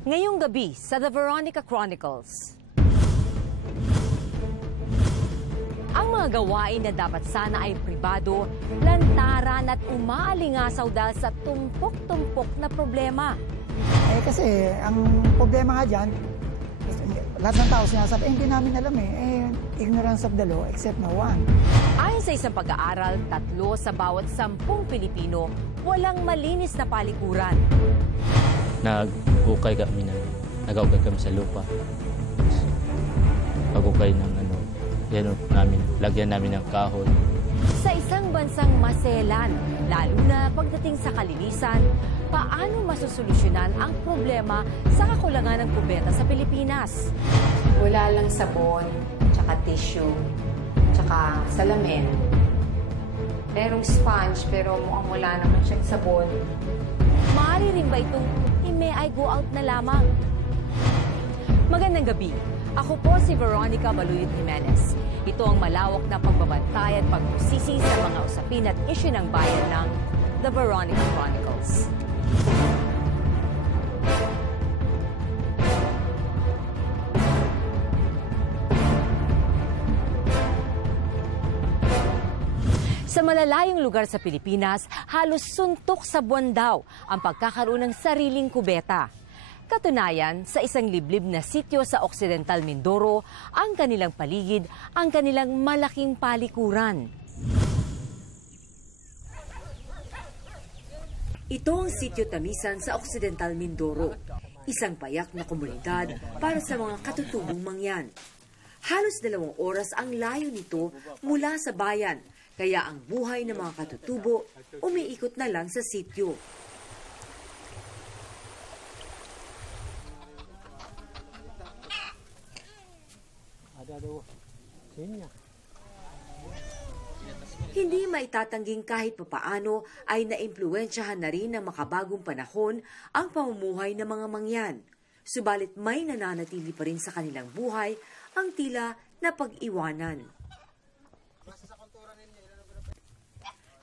Ngayong gabi sa The Veronica Chronicles. Ang mga gawain na dapat sana ay pribado, lantaran at umaalingasaw dahil sa tumpok-tumpok na problema. Kasi ang problema nga dyan, lahat ng tao sinasabi, hindi namin alam ignorance of the law except no one. Ayon sa isang pag-aaral, 3 sa bawat 10 Pilipino walang malinis na palikuran. Nag-ukay kami sa lupa. Pag-ukay ng lagyan namin ng kahoy. Sa isang bansang maselan, lalo na pagdating sa kalinisan, paano masusolusyonan ang problema sa kakulangan ng kubeta sa Pilipinas? Wala lang sabon, tsaka tissue, tsaka salamin. Merong sponge pero mukhang wala naman siyang sabon. Maaari rin ba itong may I go out na lamang? Magandang gabi. Ako po si Veronica Baluyot Jimenez. Ito ang malawak na pagbabantay at pagbusisi sa mga usapin at issue ng bayan ng The Veronica Chronicles. Sa malalayong lugar sa Pilipinas, halos suntok sa buwan daw ang pagkakaroon ng sariling kubeta. Katunayan, sa isang liblib na sityo sa Occidental Mindoro, ang kanilang paligid, ang kanilang malaking palikuran. Ito ang sityo Tamisan sa Occidental Mindoro, isang payak na komunidad para sa mga katutubong mangyan. Halos 2 oras ang layo nito mula sa bayan, kaya ang buhay ng mga katutubo umiikot na lang sa sityo. Hindi maitatanging kahit papaano ay naimpluwensyahan na rin ng makabagong panahon ang pamumuhay ng mga mangyan. Subalit may nananatili pa rin sa kanilang buhay ang tila na pag-iwanan.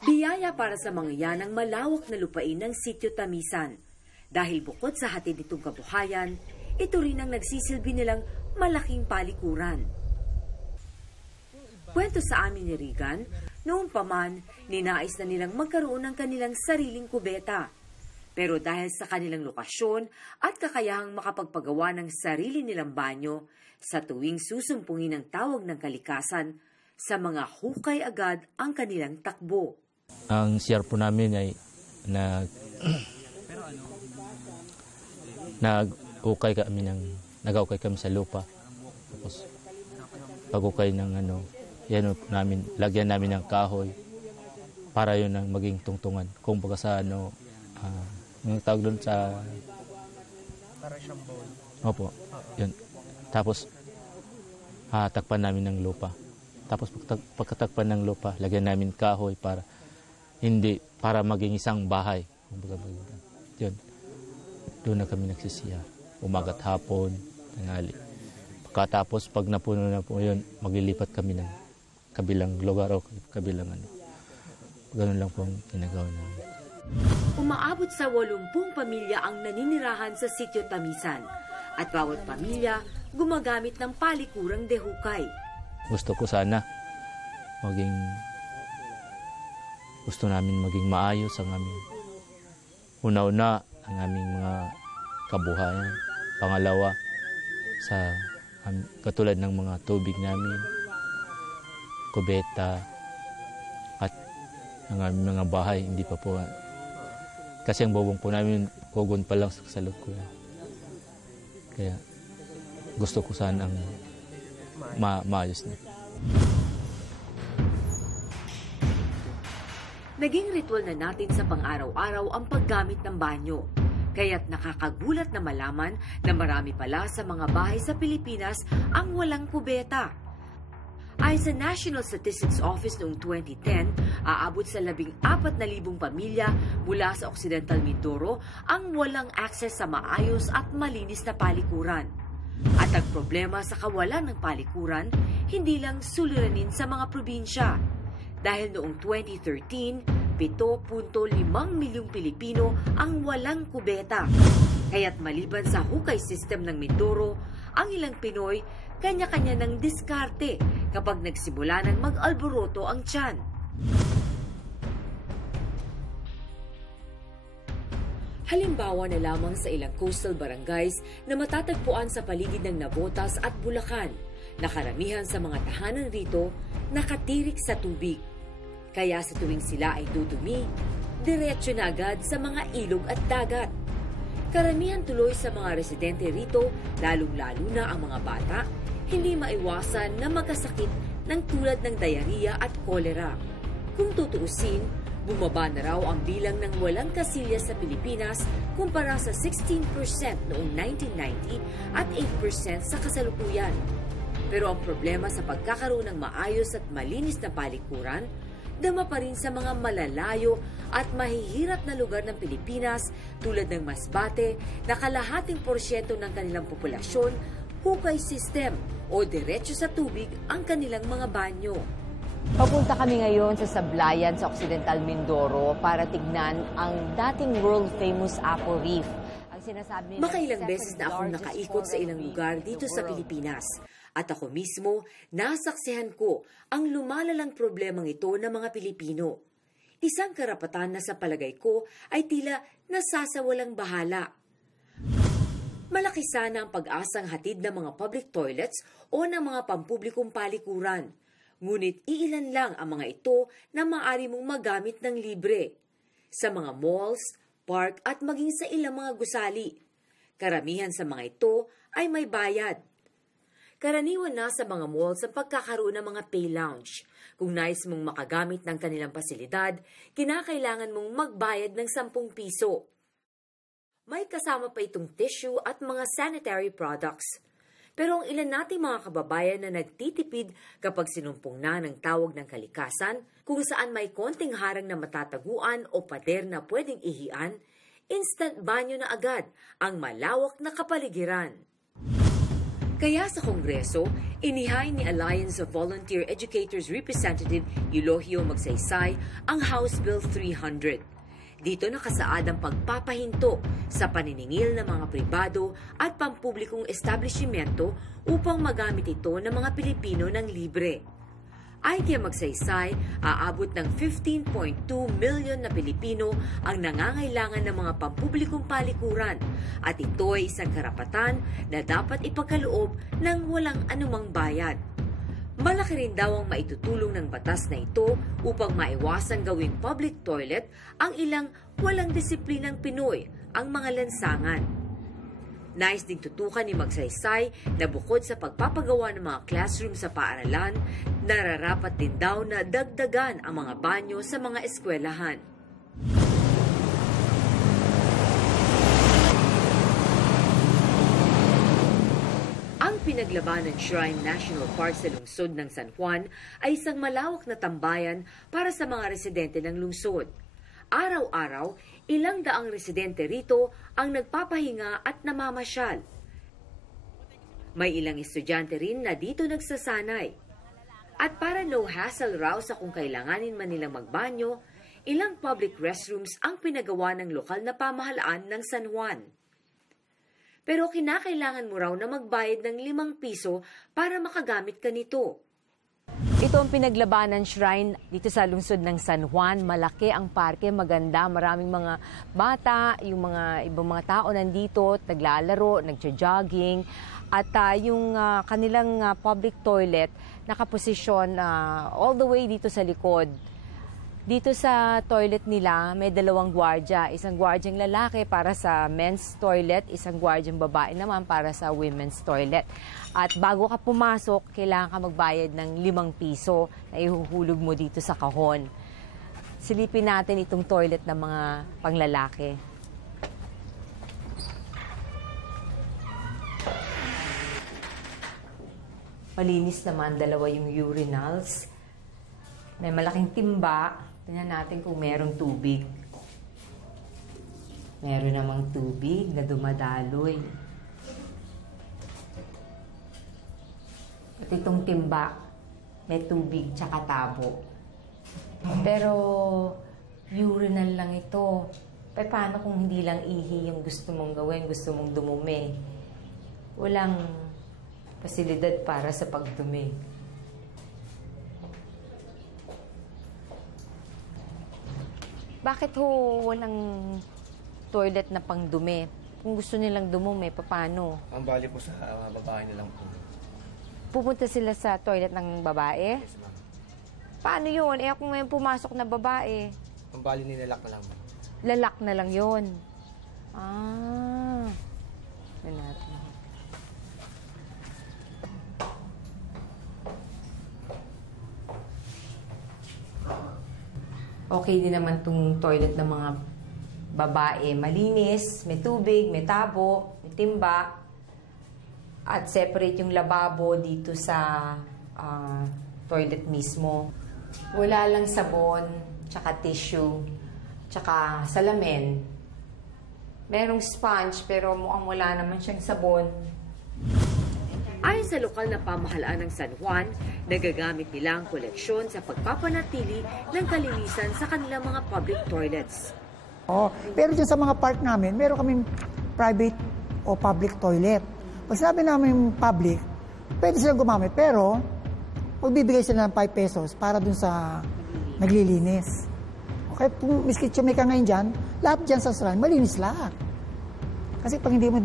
Biyaya para sa mga yan ang malawak na lupain ng sityo Tamisan. Dahil bukod sa hatid nitong kabuhayan, ito rin ang nagsisilbi nilang malaking palikuran. Kwento sa amin ni Regan, noon pa man, ninais na nilang magkaroon ng kanilang sariling kubeta. Pero dahil sa kanilang lokasyon at kakayahang makapagpagawa ng sarili nilang banyo, sa tuwing susumpungin ang tawag ng kalikasan, sa mga hukay agad ang kanilang takbo. Ang CR po namin ay nag-ukay kami sa lupa. Tapos pag-ukay ng lagyan namin ng kahoy para yun ang maging tungtungan. Kung baga sa yung tawag doon sa opo, yun. Tapos takpan namin ng lupa. Tapos pagkatakpan ng lupa, lagyan namin kahoy para maging isang bahay. Yun. Doon na kami nagsisiya. Umaga't hapon, tanghali. Pagkatapos, pag napuno na po yun, maglilipat kami ng kabilang lugar o kabilang Ganun lang po ang ginagawa namin. Umaabot sa 80 pamilya ang naninirahan sa sityo Tamisan. At bawat pamilya gumagamit ng palikurang dehukay. Gusto namin maging maayos ang aming una-una ang aming mga kabuhayan. Pangalawa, katulad ng mga tubig namin, kubeta, at ang aming mga bahay, hindi pa po. Kasi ang bubong po namin, kugon pa lang sa loob. Kaya gusto ko sana ang maayos na. Naging ritual na natin sa pang-araw-araw ang paggamit ng banyo. Kaya't nakakagulat na malaman na marami pala sa mga bahay sa Pilipinas ang walang kubeta. Ayon sa National Statistics Office noong 2010, aabot sa 14,000 pamilya mula sa Occidental Mindoro ang walang access sa maayos at malinis na palikuran. At ang problema sa kawalan ng palikuran, hindi lang suliranin sa mga probinsya. Dahil noong 2013, 7.5 milyong Pilipino ang walang kubeta. Kaya't maliban sa hukay system ng Mindoro, ang ilang Pinoy kanya-kanya ng diskarte kapag nagsimula ng mag-alboroto ang tiyan. Halimbawa na lamang sa ilang coastal barangays na matatagpuan sa paligid ng Navotas at Bulacan, na karamihan sa mga tahanan rito nakatirik sa tubig. Kaya sa tuwing sila ay dudumi, diretso na agad sa mga ilog at dagat. Karamihan tuloy sa mga residente rito, lalong-lalo na ang mga bata, hindi maiwasan na magkasakit ng tulad ng diarrhea at kolera. Kung tutuusin, bumaba na raw ang bilang ng walang kasilya sa Pilipinas kumpara sa 16% noong 1990 at 8% sa kasalukuyan. Pero ang problema sa pagkakaroon ng maayos at malinis na palikuran, dama pa rin sa mga malalayo at mahihirap na lugar ng Pilipinas tulad ng Masbate na kalahating porsyento ng kanilang populasyon, hukay system o diretso sa tubig ang kanilang mga banyo. Papunta kami ngayon sa Sablayan sa Occidental Mindoro para tignan ang dating world-famous Apo Reef. Ang sinasabi nila, makailang beses na akong nakaikot sa ilang lugar dito sa Pilipinas. At ako mismo, nasaksihan ko ang lumalalang problemang ito ng mga Pilipino. Isang karapatan na sa palagay ko ay tila nasasawalang bahala. Malaki sana ang pag-asang hatid ng mga public toilets o ng mga pampublikong palikuran. Ngunit iilan lang ang mga ito na maaari mong magamit ng libre. Sa mga malls, park at maging sa ilang mga gusali. Karamihan sa mga ito ay may bayad. Karaniwan na sa mga malls ang pagkakaroon ng mga pay lounge. Kung nais mong makagamit ng kanilang pasilidad, kinakailangan mong magbayad ng 10 piso. May kasama pa itong tissue at mga sanitary products. Pero ang ilan nating mga kababayan na nagtitipid kapag sinumpong na ng tawag ng kalikasan, kung saan may konting harang na matataguan o pader na pwedeng ihian, instant banyo na agad ang malawak na kapaligiran. Kaya sa Kongreso, inihain ni Alliance of Volunteer Educators Representative Eulogio Magsaysay ang House Bill 300. Dito nakasaad ang pagpapahinto sa paniningil ng mga pribado at pampublikong establishmento upang magamit ito ng mga Pilipino ng libre. Ay kaya Magsaysay, aabot ng 15.2 million na Pilipino ang nangangailangan ng mga pampublikong palikuran at ito ay isang karapatan na dapat ipagkaloob ng walang anumang bayad. Malaki rin daw ang maitutulong ng batas na ito upang maiwasang gawing public toilet ang ilang walang disiplinang Pinoy, ang mga lansangan. Nais ding tutukan ni Magsaysay na bukod sa pagpapagawa ng mga classroom sa paaralan, nararapat din daw na dagdagan ang mga banyo sa mga eskwelahan. Ang Pinaglabanan Shrine National Park sa lungsod ng San Juan ay isang malawak na tambayan para sa mga residente ng lungsod. Araw-araw, ilang daang residente rito ang nagpapahinga at namamasyal. May ilang estudyante rin na dito nagsasanay. At para no hassle raw sa kung kailanganin man nilang magbanyo, ilang public restrooms ang pinagawa ng lokal na pamahalaan ng San Juan. Pero kinakailangan mo raw na magbayad ng 5 piso para makagamit ka nito. Ito ang Pinaglabanan Shrine dito sa lungsod ng San Juan. Malaki ang parke, maganda. Maraming mga bata, yung mga ibang mga tao nandito, naglalaro, nagja-jogging. At yung kanilang public toilet nakaposisyon all the way dito sa likod. Dito sa toilet nila, may 2 gwardya. Isang gwardyang lalaki para sa men's toilet, isang gwardyang babae naman para sa women's toilet. At bago ka pumasok, kailangan ka magbayad ng 5 piso na ihuhulog mo dito sa kahon. Silipin natin itong toilet ng mga panglalaki. Malinis naman, 2 yung urinals. May malaking timba. Tingnan natin kung merong tubig. Meron namang tubig na dumadaloy. At itong timba, may tubig tsaka tabo. Pero Urinal lang ito. Paano kung hindi lang ihi yung gusto mong gawin, gusto mong dumumi? Walang pasilidad para sa pagdumi. Bakit ho walang toilet na pangdumi? Kung gusto nilang dumumi, paano? Ang bali po sa babae nilang po. Pupunta sila sa toilet ng babae? Yes, ma'am. Paano yun? Eh, ako ngayon pumasok na babae. Ang bali nilak na lang, ma'am. Lalak na lang yun. Ah. Natin. Okay din naman tong toilet ng mga babae. Malinis, may tubig, may tabo, may timba. At separate yung lababo dito sa toilet mismo. Wala lang sabon, tsaka tissue, tsaka salamin. Merong sponge pero mukhang wala naman siyang sabon. Ayon sa lokal na pamahalaan ng San Juan, nagagamit nila ang koleksyon sa pagpapanatili ng kalinisan sa kanilang mga public toilets. Oh, pero dyan sa mga park namin, meron kaming private o public toilet. Pag sinabi namin public, pwede silang gumamit, pero magbibigay sila ng 5 pesos para dun sa naglilinis. Okay, kung miski tsumika ngayon dyan, lahat dyan sa shrine, malinis lahat. Kasi pag hindi mo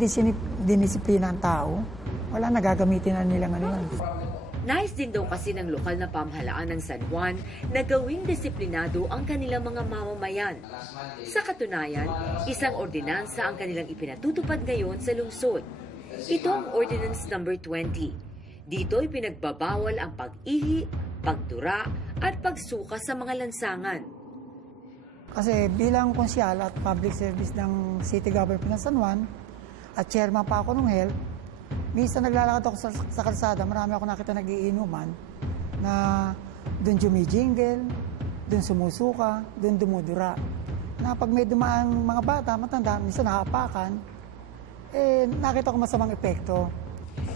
dinisiplina ang tao, wala, nagagamitin na nilang ano yun. Nais din daw kasi ng lokal na pamahalaan ng San Juan na gawing disiplinado ang kanilang mga mamamayan. Sa katunayan, isang ordinansa ang kanilang ipinatutupad ngayon sa lungsod. Ito ang Ordinance Number 20. Dito ay pinagbabawal ang pag-ihi, pagdura at pagsuka sa mga lansangan. Kasi bilang konsyal at public service ng City Government ng San Juan at chairman pa ako ng health, minsan naglalakad ako sa kalsada, marami ako nakita nagiinuman na doon jumijingle, doon sumusuka, doon dumudura. Na pag may dumaang mga bata, matanda, minsan nakapakan, nakita ko masamang epekto.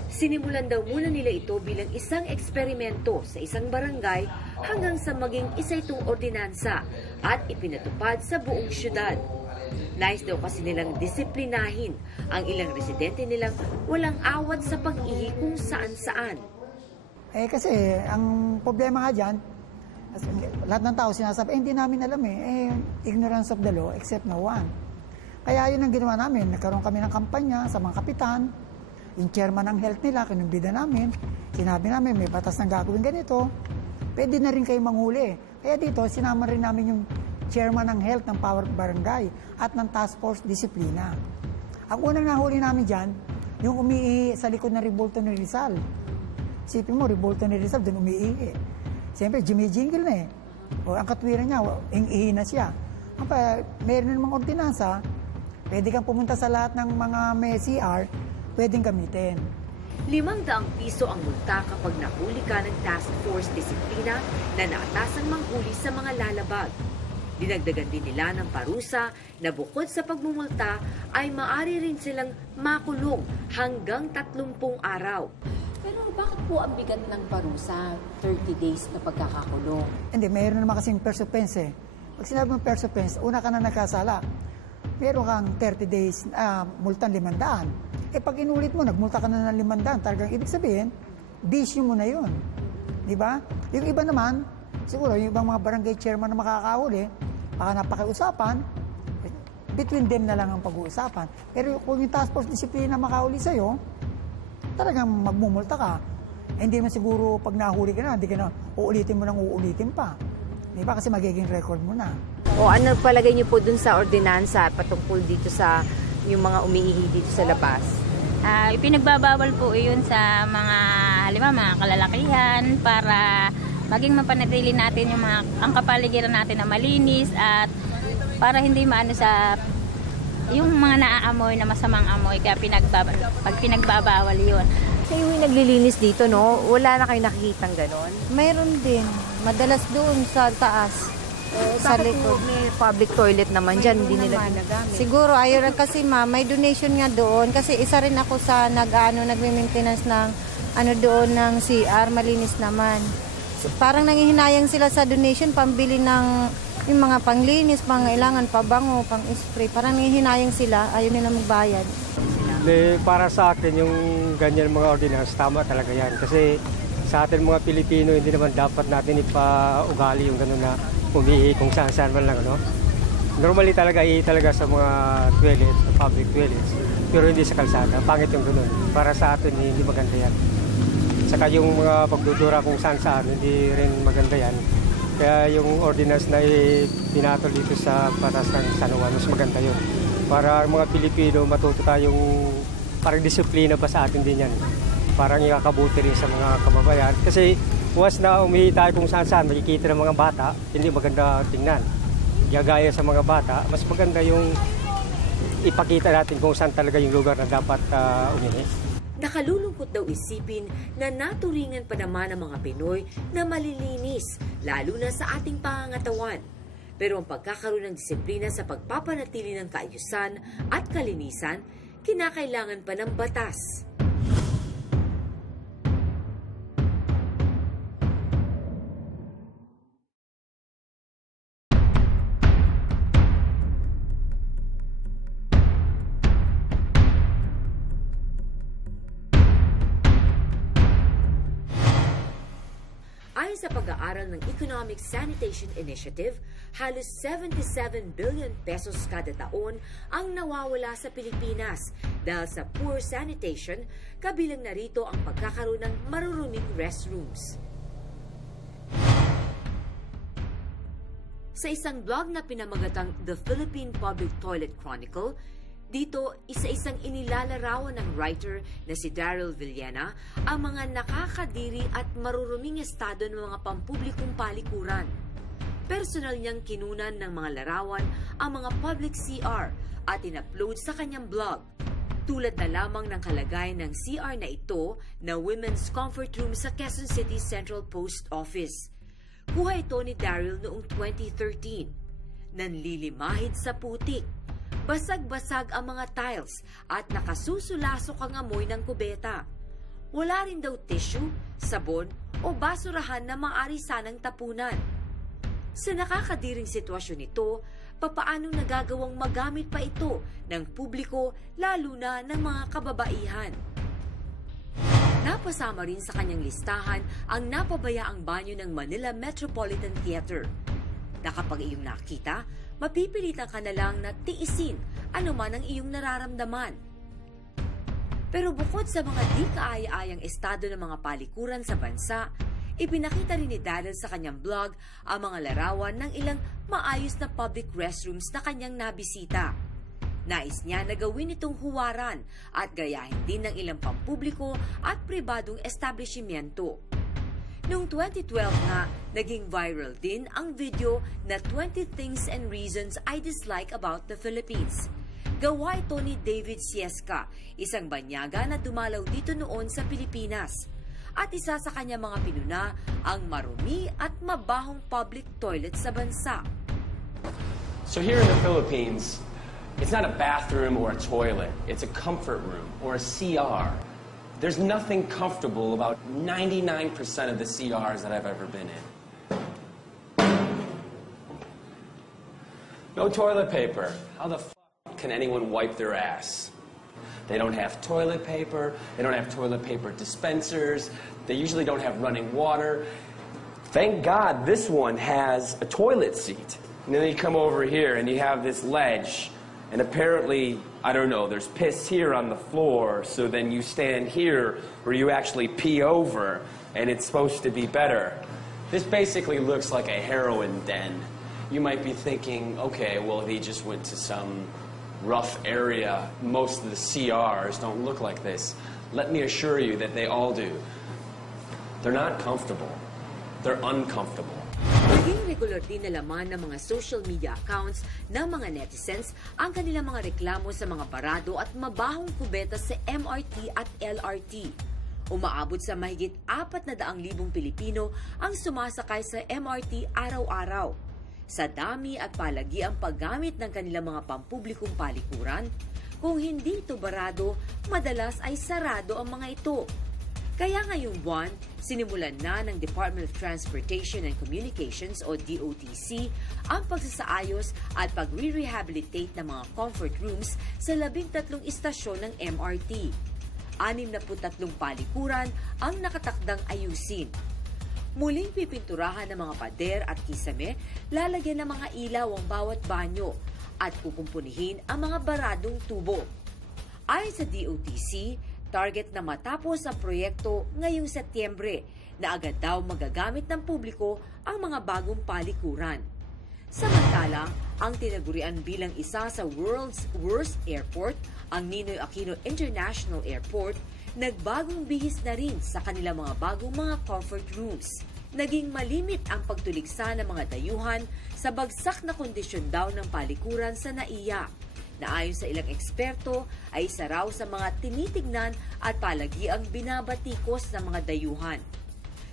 Sinimulan daw muna nila ito bilang isang eksperimento sa isang barangay hanggang sa maging isa itong ordinansa at ipinatupad sa buong syudad. Nais daw kasi nilang disiplinahin ang ilang residente nilang walang awat sa pag-ihi kung saan-saan. Kasi ang problema nga dyan, lahat ng tao sinasabi, hindi namin alam ignorance of the law except no one. Kaya yun ang ginawa namin, nagkaroon kami ng kampanya sa mga kapitan, yung chairman ng health nila, kinumbida namin, sinabi namin may batas na gagawin ganito, pwede na rin kayo manghuli. Kaya dito, sinama rin namin yung chairman ng health ng Power Barangay at ng Task Force Disiplina. Ang unang nahuli namin dyan, yung umiihi sa likod ng Revolto ni Rizal. Isipin mo, Revolto ni Rizal, doon umiihi. Siyempre, jumijingle na O, ang katwiran niya, ihi na siya. Meron namang ordinansa, pwede kang pumunta sa lahat ng mga may CR, pwedeng gamitin. 500 piso ang multa kapag nahuli ka ng Task Force Disiplina na naatasang manghuli sa mga lalabag. Dinagdagan din nila ng parusa na bukod sa pagmumulta ay maaari rin silang makulong hanggang 30 araw. Pero bakit po ang bigat ng parusa, 30 days na pagkakakulong? Hindi, mayroon naman kasing first offense Pag sinabi mong first offense, una ka na nagkasala. Meron kang 30 days multan 500. Pag inulit mo, nagmulta ka na ng 500, talagang ibig sabihin, bisyo mo na yun. Di ba? Yung iba naman, siguro yung ibang mga barangay chairman na makakahuli, baka napakiusapan, between them na lang ang pag-uusapan. Pero kung yung task force discipline na makahuli sa'yo, talagang magmumulta ka. Hindi mo siguro pag nahuli ka na, hindi ka na uulitin mo nang uulitin pa. Di ba? Kasi magiging record mo na. O ano palagay niyo po dun sa ordinansa patungkol dito sa yung mga umiihi dito sa labas? Ipinagbabawal po iyon sa mga, halimbawa, mga kalalakihan para maging mapanatili natin yung ang kapaligiran natin na malinis at para hindi maano sa yung mga naaamoy na masamang amoy, kaya pag pinagbabawal yun. Kasi yung naglilinis dito, no? Wala na kayo nakikitang ganon? Mayroon din. Madalas doon sa taas. Sa likod. May public toilet naman dyan, hindi nila ginagamit. Siguro ayaw rin kasi may donation nga doon. Kasi isa rin ako sa nagme-maintenance ng doon ng CR, malinis naman. Parang nanghihinayang sila sa donation, pambili ng yung mga panglinis, pangailangan, pabango, pang-spray. Parang hihinayang sila, ayaw nila magbayad. Para sa akin, yung ganyan mga ordinance, tama talaga yan. Kasi sa atin mga Pilipino, hindi naman dapat natin ipaugali yung gano'n na umihi kung saan-saan man lang. Ano? Normally talaga, talaga sa mga toilets, public toilets, pero hindi sa kalsada. Pangit yung gano'n. Para sa atin, hindi maganda yan. Saka yung mga pagdudura kung saan-saan, hindi rin maganda yan. Kaya yung ordinance na pinatol dito sa batas ng San Juan, mas maganda yun. Para mga Pilipino matuto tayong parang disiplina pa sa atin din yan. Parang ikakabuti rin sa mga kababayan. Kasi once na umihi tayo kung saan-saan, makikita ng mga bata, hindi maganda tingnan. Gagaya sa mga bata, mas maganda yung ipakita natin kung saan talaga yung lugar na dapat umihi. Nakalulungkot daw isipin na naturingan pa naman ang mga Pinoy na malilinis, lalo na sa ating pangangatawan. Pero ang pagkakaroon ng disiplina sa pagpapanatili ng kaayusan at kalinisan, kinakailangan pa ng batas. Ayon sa pag-aaral ng Economic Sanitation Initiative, halos 77 billion pesos kada taon ang nawawala sa Pilipinas dahil sa poor sanitation, kabilang na rito ang pagkakaroon ng maruruming restrooms. Sa isang blog na pinamagatang The Philippine Public Toilet Chronicle, dito, isa-isang inilalarawan ng writer na si Daryl Villena ang mga nakakadiri at maruruming estado ng mga pampublikong palikuran. Personal niyang kinunan ng mga larawan ang mga public CR at in-upload sa kanyang blog. Tulad na lamang ng kalagayan ng CR na ito na Women's Comfort Room sa Quezon City Central Post Office. Kuha ito ni Daryl noong 2013. Nanlilimahid sa putik. Basag-basag ang mga tiles at nakasusulasok ang amoy ng kubeta. Wala rin daw tissue, sabon o basurahan na maaari sanang tapunan. Sa nakakadiring sitwasyon ito, papaanong nagagawang magamit pa ito ng publiko lalo na ng mga kababaihan? Napasama rin sa kanyang listahan ang napabayaang banyo ng Manila Metropolitan Theater. Na kapag iyong nakita, mapipilitan ka na lang na tiisin anuman ang iyong nararamdaman. Pero bukod sa mga di kaaya-ayang estado ng mga palikuran sa bansa, ipinakita rin ni Daryl sa kanyang blog ang mga larawan ng ilang maayos na public restrooms na kanyang nabisita. Nais niya na gawin itong huwaran at gayahin din ng ilang pampubliko at pribadong establishmento. Noong 2012 nga, naging viral din ang video na 20 Things and Reasons I Dislike About the Philippines. Gawa ito ni David Siesca, isang banyaga na dumalaw dito noon sa Pilipinas. At isa sa kanya mga pinuna ang marumi at mabahong public toilet sa bansa. So here in the Philippines, it's not a bathroom or a toilet. It's a comfort room or a CR. There's nothing comfortable about 99% of the CRs that I've ever been in. No toilet paper. How the f*** can anyone wipe their ass? They don't have toilet paper. They don't have toilet paper dispensers. They usually don't have running water. Thank God this one has a toilet seat. And then you come over here and you have this ledge. And apparently, I don't know, there's piss here on the floor, so then you stand here where you actually pee over, and it's supposed to be better. This basically looks like a heroin den. You might be thinking, okay, well, he just went to some rough area. Most of the CRs don't look like this. Let me assure you that they all do. They're not comfortable. They're uncomfortable. Naging regular din na laman ng mga social media accounts ng mga netizens ang kanilang mga reklamo sa mga barado at mabahong kubeta sa MRT at LRT. Umaabot sa mahigit 400,000 Pilipino ang sumasakay sa MRT araw-araw. Sa dami at palagi ang paggamit ng kanilang mga pampublikong palikuran, kung hindi ito barado, madalas ay sarado ang mga ito. Kaya ngayong buwan, sinimulan na ng Department of Transportation and Communications o DOTC ang pagsasaayos at pagre-rehabilitate ng mga comfort rooms sa 13 istasyon ng MRT. 63 palikuran ang nakatakdang ayusin. Muling pipinturahan ng mga pader at kisame, lalagyan ng mga ilaw ang bawat banyo at kukumpunihin ang mga baradong tubo. Ayon sa DOTC, target na matapos ang proyekto ngayong Setyembre na agad daw magagamit ng publiko ang mga bagong palikuran. Samantala, ang tinagurian bilang isa sa world's worst airport, ang Ninoy Aquino International Airport, nagbagong bihis na rin sa kanilang mga bagong mga comfort rooms. Naging malimit ang pagtuliksa ng mga dayuhan sa bagsak na kondisyon daw ng palikuran sa NAIA, na ayon sa ilang eksperto ay isa raw sa mga tinitignan at palagiang binabatikos ng mga dayuhan.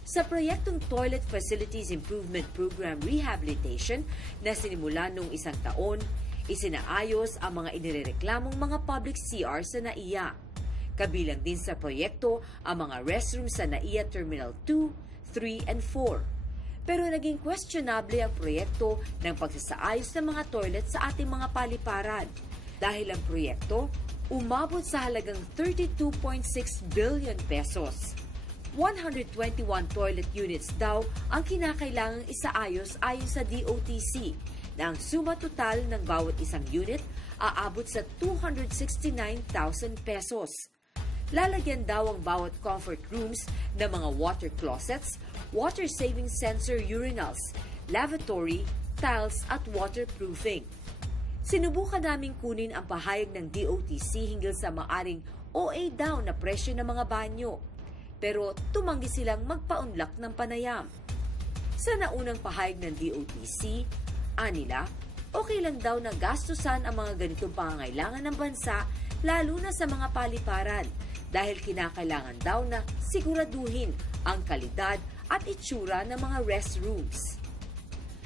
Sa proyektong Toilet Facilities Improvement Program Rehabilitation na sinimula noong 1 taon, isinaayos ang mga inirereklamong mga public CR sa NAIA. Kabilang din sa proyekto ang mga restrooms sa NAIA Terminal 2, 3, and 4. Pero naging questionable ang proyekto ng pagsasaayos ng mga toilet sa ating mga paliparan dahil ang proyekto umabot sa halagang 32.6 billion pesos. 121 toilet units daw ang kinakailangang isaayos ayon sa DOTC na ang suma total ng bawat isang unit aabot sa 269,000 pesos. Lalagyan daw ang bawat comfort rooms ng mga water closets, water-saving sensor urinals, lavatory, tiles at waterproofing. Sinubukan naming kunin ang pahayag ng DOTC hinggil sa maaring OA daw na presyo ng mga banyo. Pero tumanggi silang magpaunlak ng panayam. Sa naunang pahayag ng DOTC, anila, okay lang daw na gastusan ang mga ganitong pangangailangan ng bansa lalo na sa mga paliparan dahil kinakailangan daw na siguraduhin ang kalidad at itsura ng mga restrooms.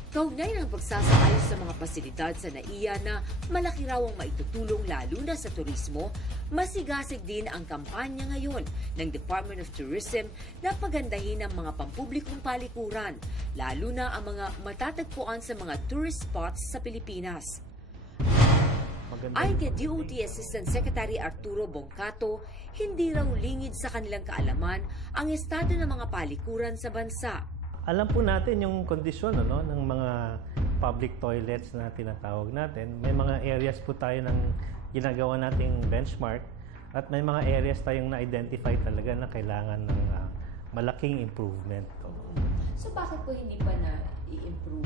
Kaugnay ng pagsasaayos sa mga pasilidad sa NAIA na malaki raw ang maitutulong lalo na sa turismo, masigasig din ang kampanya ngayon ng Department of Tourism na pagandahin ang mga pampublikong palikuran, lalo na ang mga matatagpuan sa mga tourist spots sa Pilipinas. Ayon kay DOT Assistant Secretary Arturo Bongcato, hindi raw lingid sa kanilang kaalaman ang estado ng mga palikuran sa bansa. Alam po natin yung kondisyon ng mga public toilets na tinatawag natin. May mga areas po tayo ng ginagawa nating benchmark at may mga areas tayong na-identify talaga na kailangan ng malaking improvement. So bakit po hindi pa na-i-improve?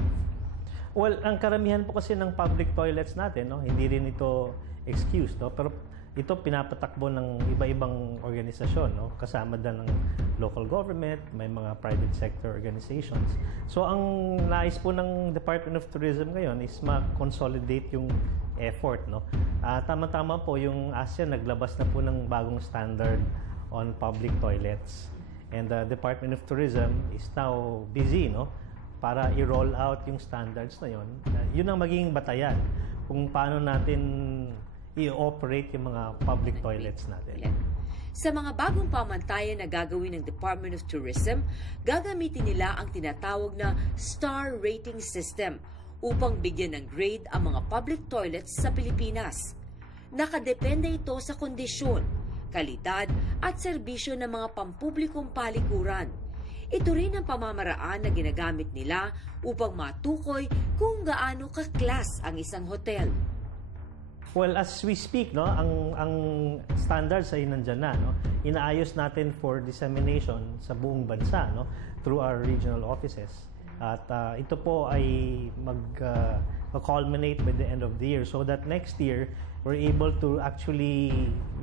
Well, ang karamihan po kasi ng public toilets natin, hindi rin ito excuse, pero ito pinapatakbo ng iba-ibang organisasyon, kasama din ng local government, may mga private sector organizations. So ang nais po ng Department of Tourism ngayon is ma-consolidate yung effort. Tama-tama po yung ASEAN naglabas na po ng bagong standard on public toilets. And the Department of Tourism is now busy para i-roll out yung standards na yun. Yun ang magiging batayan kung paano natin i-operate yung mga public toilets natin. Sa mga bagong pamantayan na gagawin ng Department of Tourism, gagamitin nila ang tinatawag na Star Rating System upang bigyan ng grade ang mga public toilets sa Pilipinas. Nakadepende ito sa kondisyon, kalidad at serbisyo ng mga pampublikong palikuran. Ito rin ang pamamaraan na ginagamit nila upang matukoy kung gaano ka-class ang isang hotel. Well, as we speak, ang standards ay nandyan na. Inaayos natin for dissemination sa buong bansa through our regional offices. At ito po ay mag-culminate by the end of the year so that next year, we're able to actually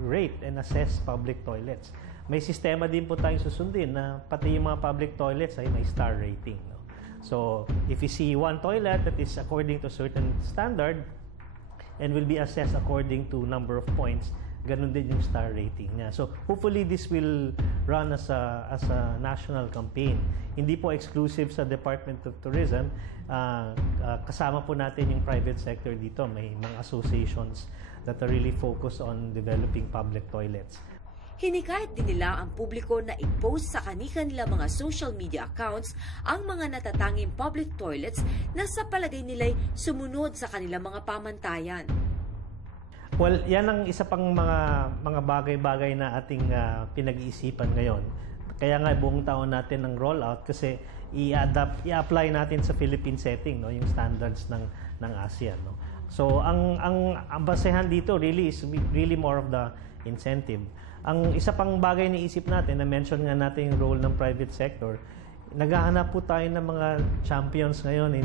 rate and assess public toilets. May sistema din po tayong susundin na pati yung mga public toilets ay may star rating. So, if you see one toilet that is according to certain standard, and will be assessed according to number of points, ganun din yung star rating niya. So hopefully this will run as a national campaign. Hindi po exclusive sa Department of Tourism. Kasama po natin yung private sector dito. May mga associations that are really focused on developing public toilets. Hinikayat din nila ang publiko na i-post sa kanilang mga social media accounts ang mga natatanging public toilets na sa palagay nila'y sumunod sa kanilang mga pamantayan. Well, yan ang isa pang mga bagay-bagay na ating pinag-iisipan ngayon. Kaya nga buong taon natin ang rollout kasi i-apply natin sa Philippine setting, no, yung standards ng ASEAN, no. So ang basehan dito really is really more of the incentive. Ang isa pang bagay na isip natin, na-mention nga natin yung role ng private sector, naghahanap po tayo ng mga champions ngayon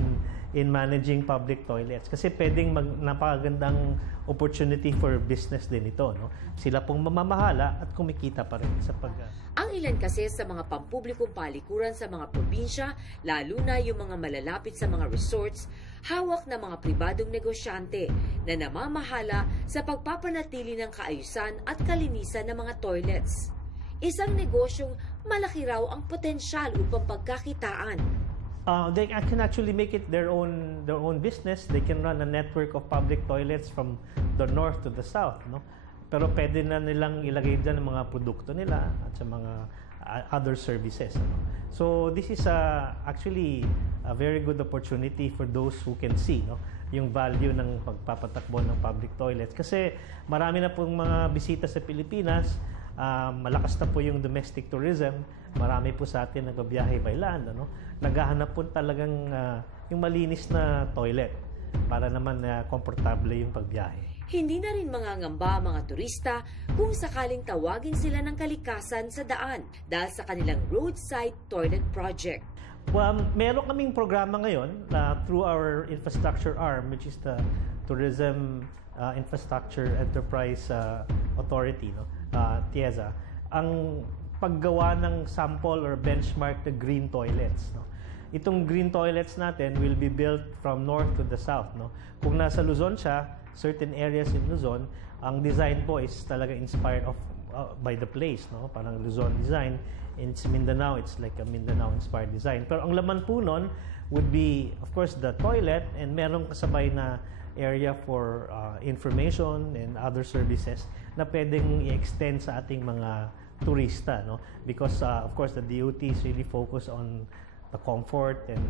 in managing public toilets. Kasi pwedeng napakagandang opportunity for business din ito, no? Sila pong mamamahala at kumikita pa rin sa Ang ilan kasi sa mga pampublikong palikuran sa mga probinsya, lalo na yung mga malalapit sa mga resorts, hawak ng mga pribadong negosyante na namamahala sa pagpapanatili ng kaayusan at kalinisan ng mga toilets. Isang negosyong malaki raw ang potensyal upang pagkakitaan. They can actually make it their own business. They can run a network of public toilets from the north to the south, no? Pero pwede na nilang ilagay dyan ang mga produkto nila at sa mga other services, no? So this is actually a very good opportunity for those who can see, no, yung value ng pagpapatakbo ng public toilets. Kasi marami na pong mga bisita sa Pilipinas, malakas na po yung domestic tourism, marami po sa atin nagbabiyahe by land, ano? Naghahanap po talagang yung malinis na toilet para naman komportable yung pagbiyahe. Hindi na rin mangangamba ang mga turista kung sakaling tawagin sila ng kalikasan sa daan dahil sa kanilang roadside toilet project. Well, meron kaming programa ngayon through our infrastructure arm, which is the Tourism Infrastructure Enterprise Authority, no? TIEZA, ang paggawa ng sample or benchmark na green toilets, no? Itong green toilets natin will be built from north to the south, no? Kung nasa Luzon siya, certain areas in Luzon, ang design po is talaga inspired by the place, no? Parang Luzon design. In Mindanao, it's like a Mindanao-inspired design. Pero ang laman po nun would be, of course, the toilet, and merong kasabay na area for information and other services na pwedeng i-extend sa ating mga turista, no? Because, of course, the DOT is really focused on the comfort and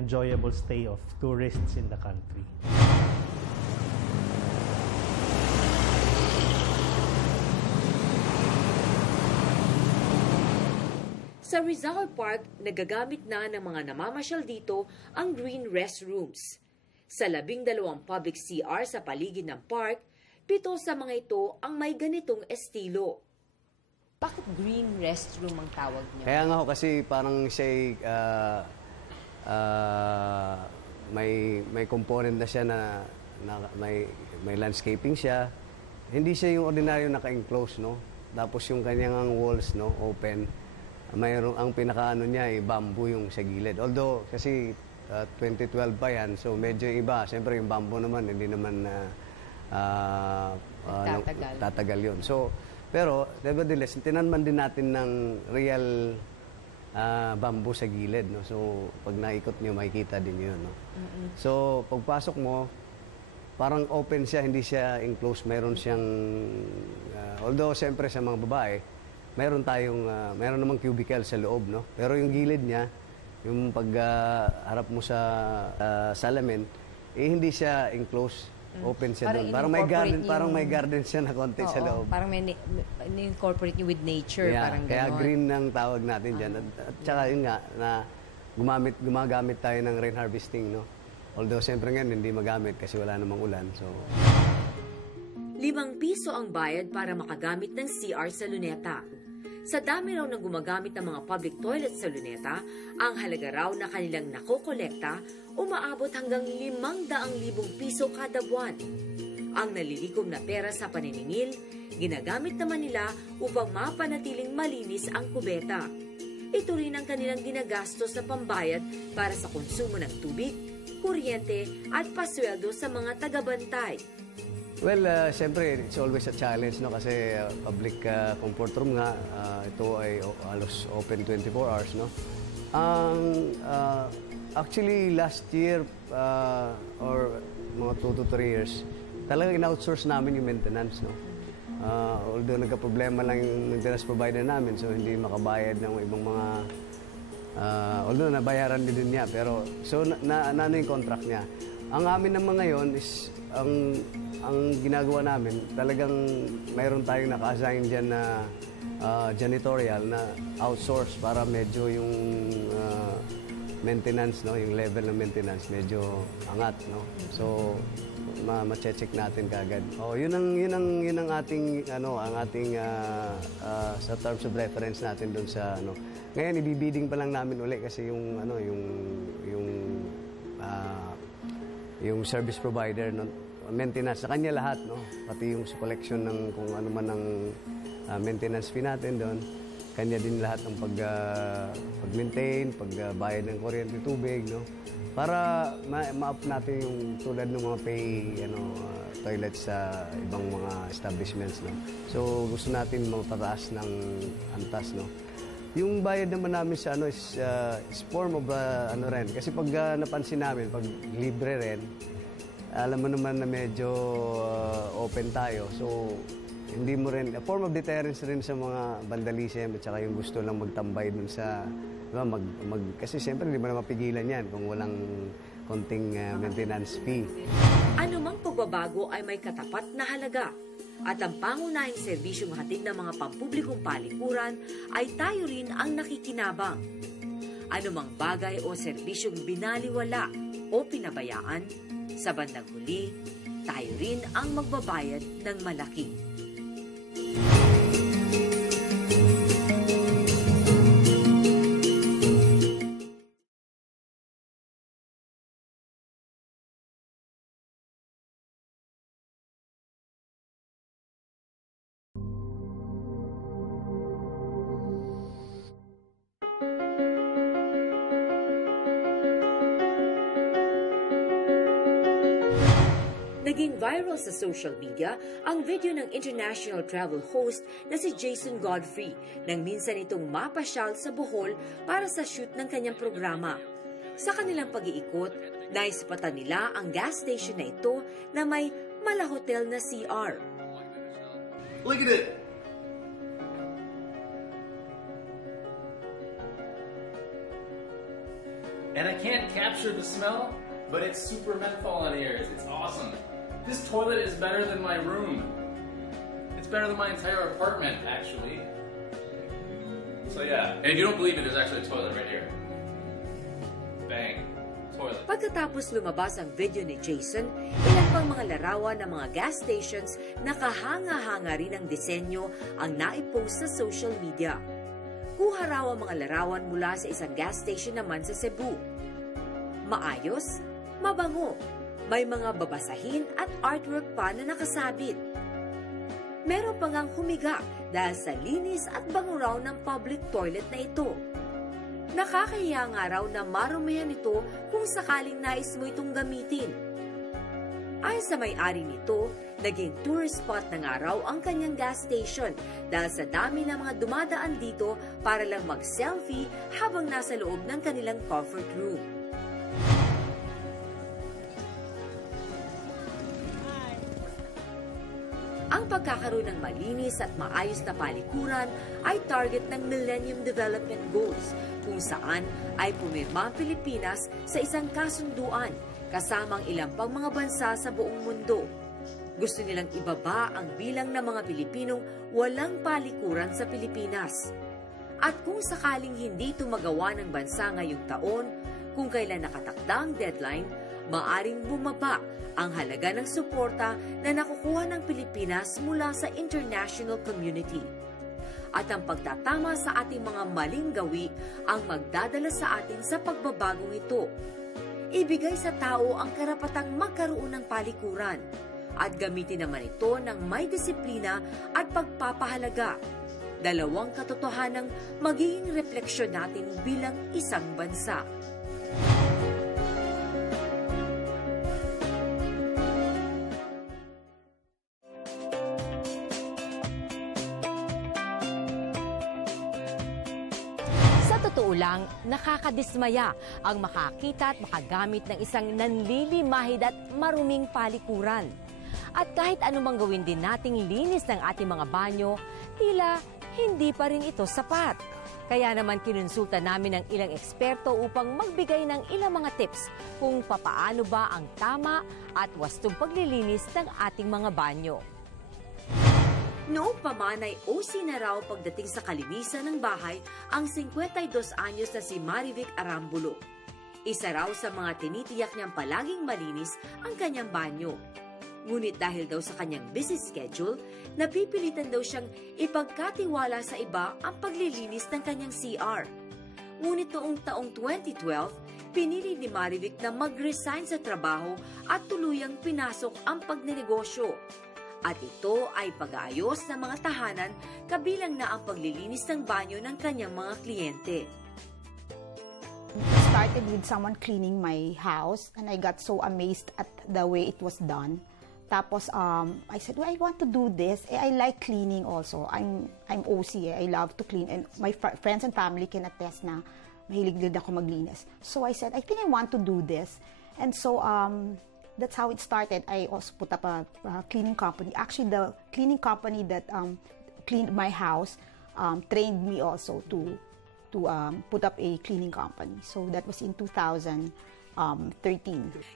enjoyable stay of tourists in the country. Sa Rizal Park, nagagamit na ng mga namamasyal dito ang green restrooms. Sa 12 public CR sa paligid ng park, 7 sa mga ito ang may ganitong estilo. Bakit green restroom ang tawag niyo? Kaya nga ho, kasi parang siya may component na siya na may landscaping siya. Hindi siya yung ordinaryo naka-enclose, no? Tapos yung kanyang walls, no, open. Mayroong ang pinakaano niya ay bamboo yung sa gilid. Although kasi 2012 pa yan, so medyo iba. Siyempre yung bamboo naman hindi naman tatagal yun. So pero nevertheless, tinanman din natin ng real bamboo sa gilid, no. So pag naikot niyo makikita din yun, no. So pagpasok mo, parang open siya, hindi siya enclosed. Meron siyang although siyempre sa mga babae meron namang cubicle sa loob, no? Pero yung gilid niya, yung pagharap mo sa salamin, hindi siya enclosed. Open siya doon. Parang may garden siya na konti sa loob. Parang may incorporate niyo with nature, parang kaya ganon. green ang tawag natin dyan. At saka yun nga, na gumagamit tayo ng rain harvesting, no? Although siyempre ngayon hindi magamit kasi wala namang ulan. So ₱5 ang bayad para makagamit ng CR sa Luneta. Sa dami raw ng gumagamit ng mga public toilets sa Luneta, ang halaga raw na kanilang nakokolekta umaabot hanggang ₱500,000 kada buwan. Ang nalilikom na pera sa paniningil, ginagamit naman nila upang mapanatiling malinis ang kubeta. Ito rin ang kanilang ginagastos sa pambayad para sa konsumo ng tubig, kuryente at pasweldo sa mga tagabantay. well, siyempre, it's always a challenge, no? Kasi public comfort room nga, ito ay halos open 24 hours, no? Actually, last year, or mga 2 to 3 years, talagang in-outsource namin yung maintenance, no? Although nagka-problema lang yung maintenance provider namin, so hindi makabayad ng ibang mga although nabayaran din niya, pero so ano yung contract niya. Ang amin naman ngayon is ang ginagawa namin, talagang mayroon tayong naka-assign dyan na janitorial na outsource para medyo yung maintenance, no, yung level ng maintenance medyo angat, no. So ma-check natin kaagad. Oh, yun ang ating ang ating sa terms of reference natin doon sa Ngayon ibibiding pa lang namin uli kasi yung service provider, no, maintenance sa kanya lahat, no, pati yung collection ng kung ano man ang maintenance fee natin doon, kanya din lahat ng pag-maintain, pagbayad ng kuryente, tubig, no, para ma-up natin yung tulad ng mga toilets sa ibang mga establishments, no. So gusto natin magpataas ng antas, no. Yung bayad naman namin sa is form of rin. Kasi pag napansin namin, pag libre rin, alam mo naman na medyo open tayo. So, hindi mo rin, a form of deterrence rin sa mga vandalism at saka yung gusto lang magtambay dun sa, diba, kasi siyempre hindi mo na mapigilan yan kung walang konting maintenance fee. Anumang pagbabago ay may katapat na halaga. At ang pangunahing serbisyong hatid ng mga pampublikong palikuran ay tayo rin ang nakikinabang. Anumang bagay o serbisyong binaliwala o pinabayaan, sa bandang huli, tayo rin ang magbabayad ng malaki. Naging viral sa social media ang video ng international travel host na si Jason Godfrey nang minsan itong mapasyal sa Bohol para sa shoot ng kanyang programa. Sa kanilang pag-iikot, naisipatan nila ang gas station na ito na may malahotel na CR. Look at it! And I can't capture the smell, but it's super menthol in here. It's awesome. This toilet is better than my room. It's better than my entire apartment, actually. So yeah, and if you don't believe it, there's actually a toilet right here. Bang. Toilet. Pagkatapos lumabas ang video ni Jason, ilan pang mga larawan ng mga gas stations na kahanga-hanga rin ang disenyo ang naipost sa social media. Kuha raw ang mga larawan mula sa isang gas station naman sa Cebu. Maayos, mabango, may mga babasahin at artwork pa na nakasabit. Meron pa ngang humiga dahil sa linis at bango raw ng public toilet na ito. Nakakahiya nga raw na marumihan ito kung sakaling nais mo itong gamitin. Ayon sa may-ari nito, naging tourist spot na nga raw ang kanyang gas station dahil sa dami ng mga dumadaan dito para lang mag-selfie habang nasa loob ng kanilang comfort room. Ang pagkakaroon ng malinis at maayos na palikuran ay target ng Millennium Development Goals, kung saan ay pumirma ang Pilipinas sa isang kasunduan kasamang ilang pang mga bansa sa buong mundo. Gusto nilang ibaba ang bilang ng mga Pilipinong walang palikuran sa Pilipinas. At kung sakaling hindi ito magawa ng bansa ngayong taon, kung kailan nakatakda ang deadline, maaring bumaba ang halaga ng suporta na nakukuha ng Pilipinas mula sa international community. At ang pagtatama sa ating mga maling gawi ang magdadala sa atin sa pagbabagong ito. Ibigay sa tao ang karapatang magkaroon ng palikuran at gamitin naman ito ng may disiplina at pagpapahalaga. Dalawang katotohanang magiging refleksyon natin bilang isang bansa. Lang, nakakadismaya ang makakita at makagamit ng isang nanlilimahid at maruming palikuran. At kahit anumang gawin din nating linis ng ating mga banyo, tila hindi pa rin ito sapat. Kaya naman kinonsulta namin ng ilang eksperto upang magbigay ng ilang mga tips kung papaano ba ang tama at wastong paglilinis ng ating mga banyo. Noong pamanay OC na raw pagdating sa kalinisan ng bahay ang 52 anyos na si Marivic Arambulo. Isa raw sa mga tinitiyak niyang palaging malinis ang kanyang banyo. Ngunit dahil daw sa kanyang busy schedule, napipilitan daw siyang ipagkatiwala sa iba ang paglilinis ng kanyang CR. Ngunit noong taong 2012, pinili ni Marivic na mag-resign sa trabaho at tuluyang pinasok ang pagnenegosyo. At ito ay pag-aayos ng mga tahanan kabilang na ang paglilinis ng banyo ng kanyang mga kliyente. It started with someone cleaning my house and I got so amazed at the way it was done. Tapos I said, well, I want to do this. I like cleaning also. I'm OC. I love to clean and my friends and family can attest na mahilig din ako maglinis. So I said, I think I want to do this. And so that's how it started. I also put up a cleaning company. Actually, the cleaning company that cleaned my house trained me also to put up a cleaning company. So that was in 2013.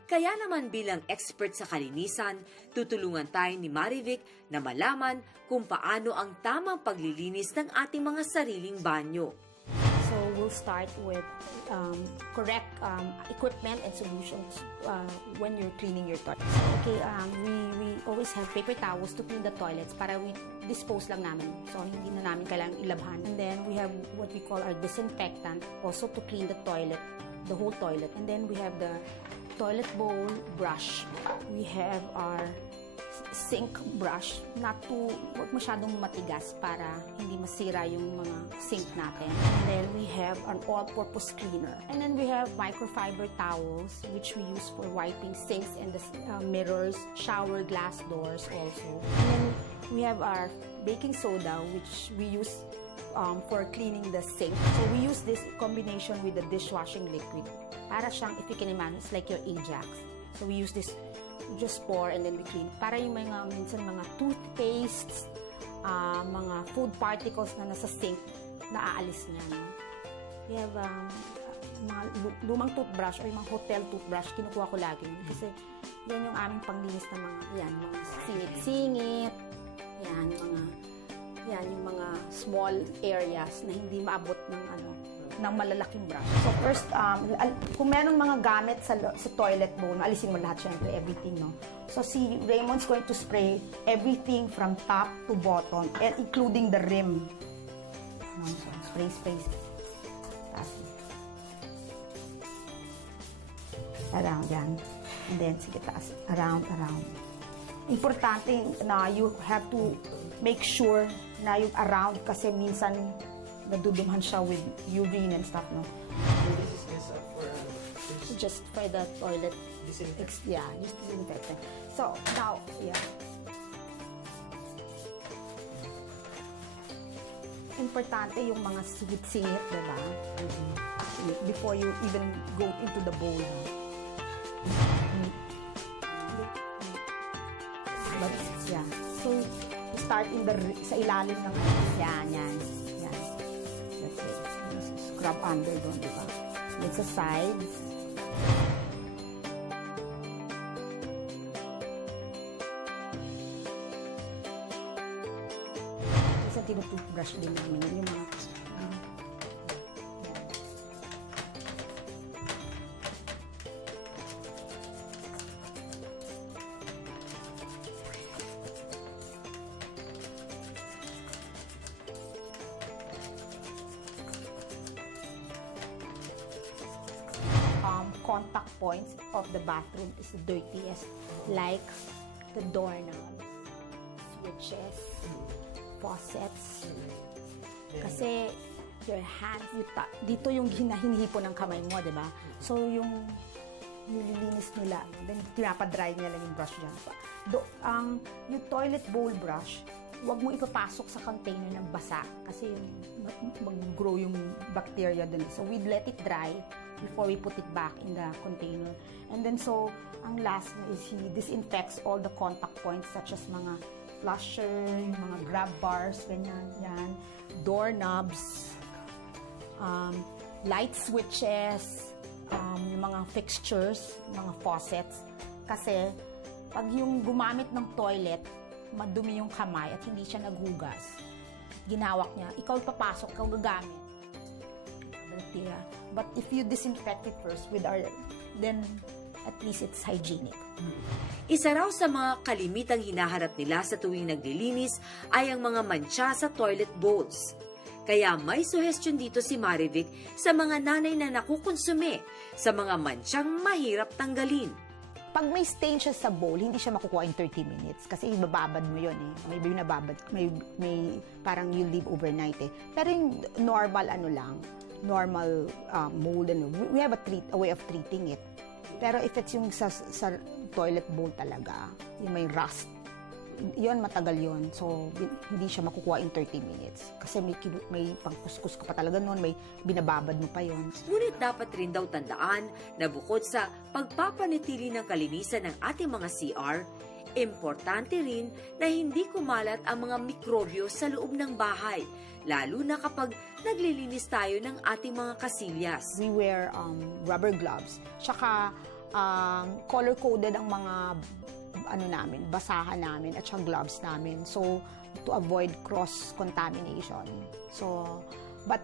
Kaya naman bilang expert sa kalinisan, tutulungan tayo ni Marivic na malaman kung paano ang tamang paglilinis ng ating mga sariling banyo. So we'll start with correct equipment and solutions when you're cleaning your toilets. Okay, we always have paper towels to clean the toilets para we dispose lang namin. So hindi na namin kailangang ilabhan. And then we have what we call our disinfectant also to clean the toilet, the whole toilet. And then we have the toilet bowl brush. We have our sink brush, wag masyadong matigas para hindi masira yung mga sink natin. And then we have an all-purpose cleaner. And then we have microfiber towels, which we use for wiping sinks and the mirrors, shower glass doors also. And then we have our baking soda, which we use for cleaning the sink. So we use this combination with the dishwashing liquid. Para siyang, if you can imagine, it's like your Ajax. So we use this, just pour and then we clean. Para yung mga, minsan mga toothpastes, mga food particles na nasa sink, naaalis niya. No? We have mga lumang toothbrush o yung mga hotel toothbrush, kinukuha ko lagi. Kasi yan yung aming panglinis na mga singit-singit, yung mga small areas na hindi maabot ng malalaking brush. So first, kung meron mga gamit sa toilet bowl, alisin mo lahat syempre, everything, no? So si Raymond's going to spray everything from top to bottom, and including the rim. No? So, spray. Around yan. And then, sige, taas. Around. Importante na you have to make sure na yung around kasi minsan nadudumhan siya with urine and stuff, no? Just for the toilet. Disinfectant. Yeah, just disinfectant. So, now, importante yung mga singit-singit, diba? Before you even go into the bowl. But, so, start sa ilalim ng yan. That's it. Scrub under doon, diba? Then sa sides. Isa tinutoothbrush din namin yung mga contact points of the bathroom is the dirtiest, like the doorknobs, switches, faucets. Kasi your hands, dito yung hinihipo ng kamay mo, diba? So yung nililinis nila, then pinapadry nila lang yung brush dyan. Yung toilet bowl brush, huwag mo ipapasok sa container ng basa kasi mag-grow yung bacteria dun. So we let it dry. before we put it back in the container. And then so, ang last is he disinfects all the contact points such as mga flusher, mga grab bars, ganyan, yan, doorknobs, light switches, mga fixtures, mga faucets. Kasi pag yung gumamit ng toilet, madumi yung kamay at hindi siya naghugas, ginawak niya, ikaw papasok, ikaw gagamit. But if you disinfect it first with then at least it's hygienic. Isa raw sa mga kalimitang hinaharap nila sa tuwing naglilinis ay ang mga mancha sa toilet bowls. Kaya may suggestion dito si Marivic sa mga nanay na nakukonsume sa mga manchang mahirap tanggalin. Pag may stain siya sa bowl, hindi siya makukuha in 30 minutes kasi ibababad mo yun eh. May binababad, may parang you leave overnight eh. Pero yung normal normal mold, we have a way of treating it. Pero if it's yung sa toilet bowl talaga, yung may rust, yun matagal yun. So, hindi siya makukuha in 30 minutes. Kasi may pangkuskus ka pa talaga nun, may binababad mo pa yun. Ngunit dapat rin daw tandaan na bukod sa pagpapanatili ng kalinisan ng ating mga CR, importante rin na hindi kumalat ang mga mikrobyo sa loob ng bahay, lalo na kapag naglilinis tayo ng ating mga kasilyas. We wear rubber gloves, tsaka color-coded ang mga basahan namin at saka gloves namin. So, to avoid cross-contamination. So, but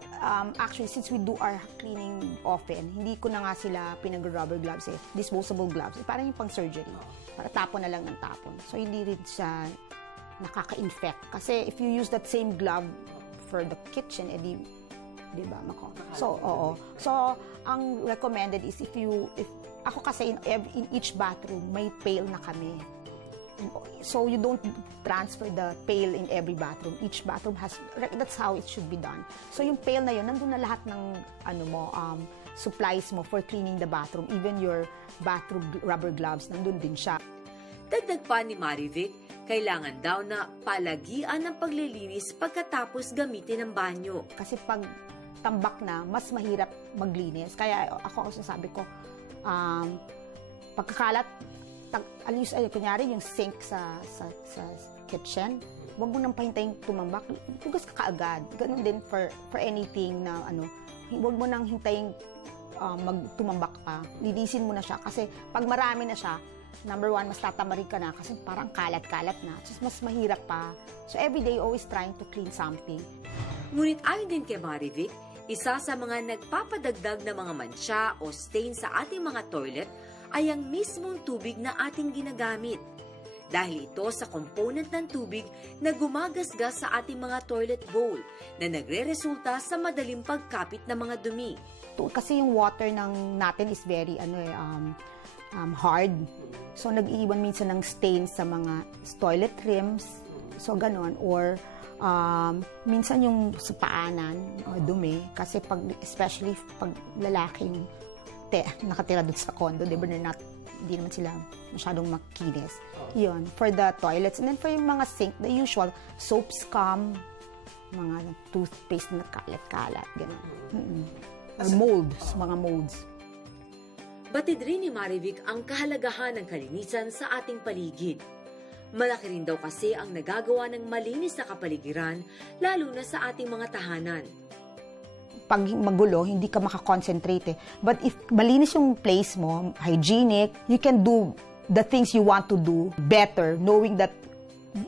actually, since we do our cleaning often, hindi ko na nga sila pinag-rubber gloves eh. Disposable gloves. Parang yung pang-surgery. Para tapon na lang ng tapon. So, hindi rin siya nakaka-infect. Kasi if you use that same glove for the kitchen, edi, di ba, mako? So, oo. So, ang recommended is if ako kasi in each bathroom, may pail na kami. So, you don't transfer the pail in every bathroom. Each bathroom has, that's how it should be done. So, yung pail na yun, nandun na lahat ng, supplies mo for cleaning the bathroom. Even your bathroom rubber gloves, nandun din siya. Dagdag pa ni Marivic, kailangan daw na palagian ng paglilinis pagkatapos gamitin ng banyo. Kasi pag tambak na, mas mahirap maglinis. Kaya ako sasabi ko, pagkakalat, kunyari yung sink sa kitchen, huwag mo nang pahintayin tumambak, hugas ka kaagad. Ganun din for anything na huwag mo nang hintayin tumambak pa. Linisin mo na siya kasi pag marami na siya, number one, mas tatamari ka na kasi parang kalat-kalat na. So, mas mahirap pa. So every day, always trying to clean something. Ngunit ayon din kay Marivic, isa sa mga nagpapadagdag na mga mancha o stain sa ating mga toilet ay ang mismong tubig na ating ginagamit. Dahil ito sa component ng tubig na gumagasgas sa ating mga toilet bowl na nagre-resulta sa madaling pagkapit ng mga dumi. Kasi yung water natin is very hard. So nag-iiwan minsan ng stains sa mga toilet rims. So ganon. Or minsan yung sa paanan, dumi. Kasi especially pag lalaking nakatira doon sa condo, di ba, hindi naman sila masyadong makinis. Yun, for the toilets. And then for yung mga sink, the usual, soap scum, mga toothpaste na kalat-kalat, gano'n. Or molds, mga molds. Batid rin ni Marivic ang kahalagahan ng kalinisan sa ating paligid. Malaki rin daw kasi ang nagagawa ng malinis na kapaligiran, lalo na sa ating mga tahanan. Pag magulo, hindi ka makakonsentrate eh. But if malinis yung place mo, hygienic, you can do the things you want to do better, knowing that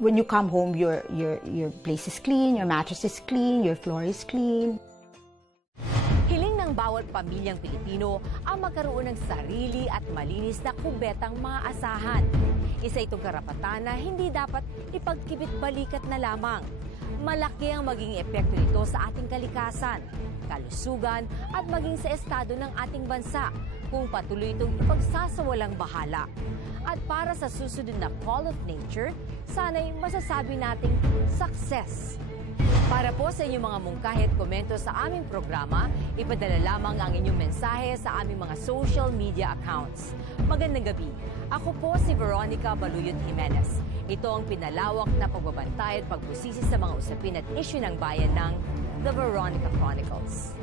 when you come home, your place is clean, your mattress is clean, your floor is clean. Hiling ng bawat pamilyang Pilipino ang magkaroon ng sarili at malinis na kubetang maaasahan. Isa itong karapatan na hindi dapat ipagkibit-balikat na lamang. Malaki ang maging epekto nito sa ating kalikasan, kalusugan at maging sa estado ng ating bansa kung patuloy itong pagsasawalang bahala. At para sa susunod na Call of Nature, sana'y masasabi nating success. Para po sa inyong mga mungkahi at komento sa aming programa, ipadala lamang ang inyong mensahe sa aming mga social media accounts. Magandang gabi. Ako po si Veronica Baluyot Jimenez. Ito ang pinalawak na pagbabantay at pagbusisi sa mga usapin at issue ng bayan ng The Veronica Chronicles.